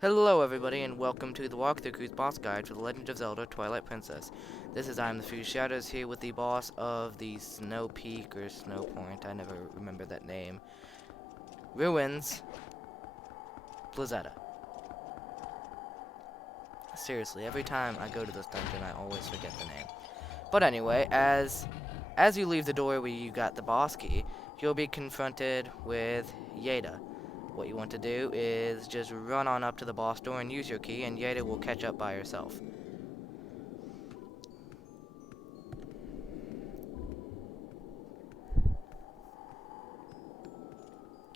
Hello everybody and welcome to the Walkthrough Cruise Boss Guide for The Legend of Zelda Twilight Princess. This is I'm the Few Shadows here with the boss of the Snowpeak or Snowpoint, I never remember that name. Ruins, Blizzeta. Seriously, every time I go to this dungeon I always forget the name. But anyway, as you leave the door where you got the boss key, you'll be confronted with Yeda. What you want to do is just run on up to the boss door and use your key, and Yeda will catch up by herself.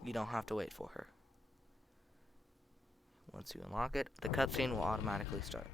You don't have to wait for her. Once you unlock it, the cutscene will automatically start.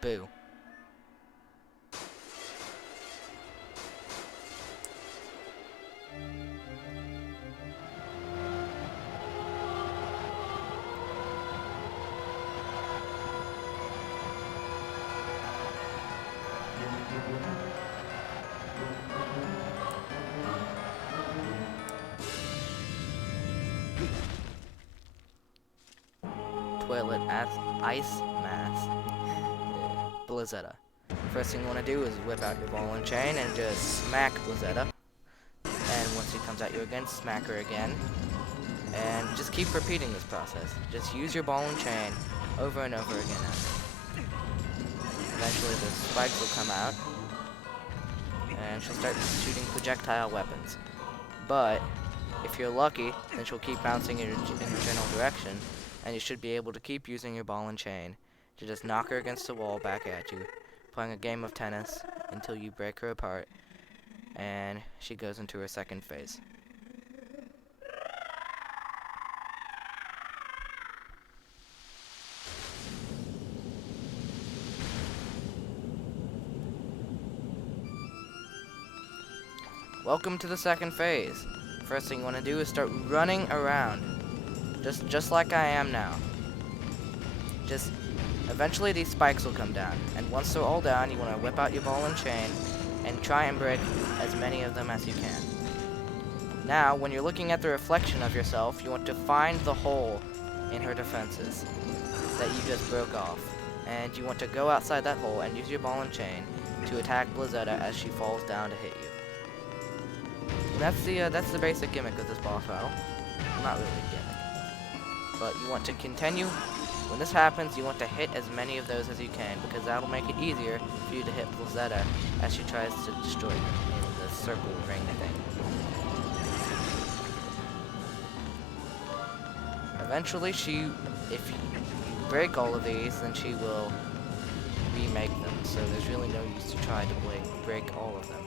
Boo. Twilight Ice Mask. Blizzeta. First thing you want to do is whip out your ball and chain and just smack Blizzeta. And once she comes at you again, smack her again. And just keep repeating this process. Just use your ball and chain over and over again. Eventually the spikes will come out. And she'll start shooting projectile weapons. But if you're lucky, then she'll keep bouncing in your general direction, and you should be able to keep using your ball and chain to just knock her against the wall back at you, playing a game of tennis until you break her apart, and she goes into her second phase. Welcome to the second phase. First thing you want to do is start running around. Just like I am now. Just eventually these spikes will come down. And once they're all down, you want to whip out your ball and chain and try and break as many of them as you can. Now, when you're looking at the reflection of yourself, you want to find the hole in her defenses that you just broke off. And you want to go outside that hole and use your ball and chain to attack Blizzeta as she falls down to hit you. And that's the basic gimmick of this boss battle. Not really a gimmick. But you want to continue. When this happens, you want to hit as many of those as you can, because that'll make it easier for you to hit Blizzeta as she tries to destroy you in the circle ring thing. Eventually, if you break all of these, then she will remake them. So there's really no use to try to break all of them.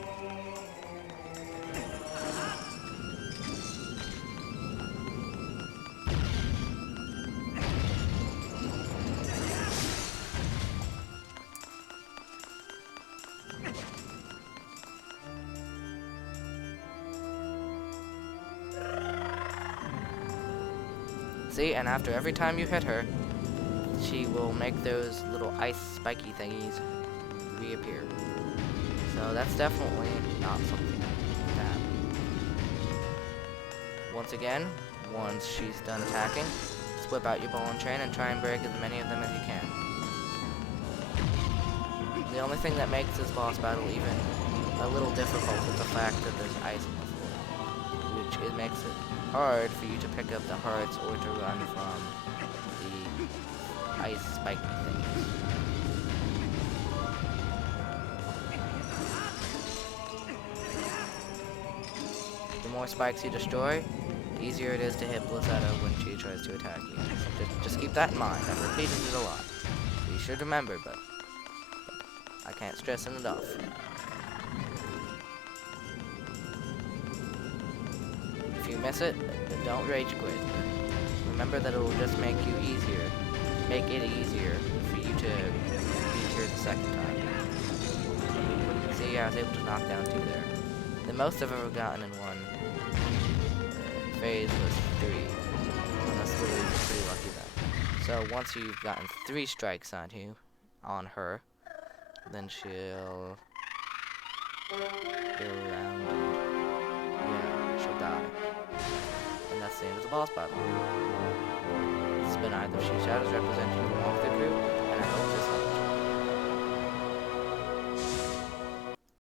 See, and after every time you hit her, she will make those little ice spiky thingies reappear. So that's definitely not something to have. Once again, once she's done attacking, just whip out your ball and chain and try and break as many of them as you can. The only thing that makes this boss battle even a little difficult is the fact that there's ice on the floor, which it makes it hard for you to pick up the hearts or to run from the ice spiky things. The more spikes you destroy, the easier it is to hit Blizzeta when she tries to attack you. So just Just keep that in mind. I've repeated it a lot. So you should remember, but I can't stress it enough. If you miss it, don't rage quit. Remember that it will just make it easier for you to be here the second time. See, I was able to knock down 2 there. The most I've ever gotten in one phase was 3. And that's pretty lucky then. So once you've gotten 3 strikes on her, then she'll go around and, yeah, she'll die. And that's the end of the boss battle. It's been either She Shadows representing the walkthrough group, and I hope this helps.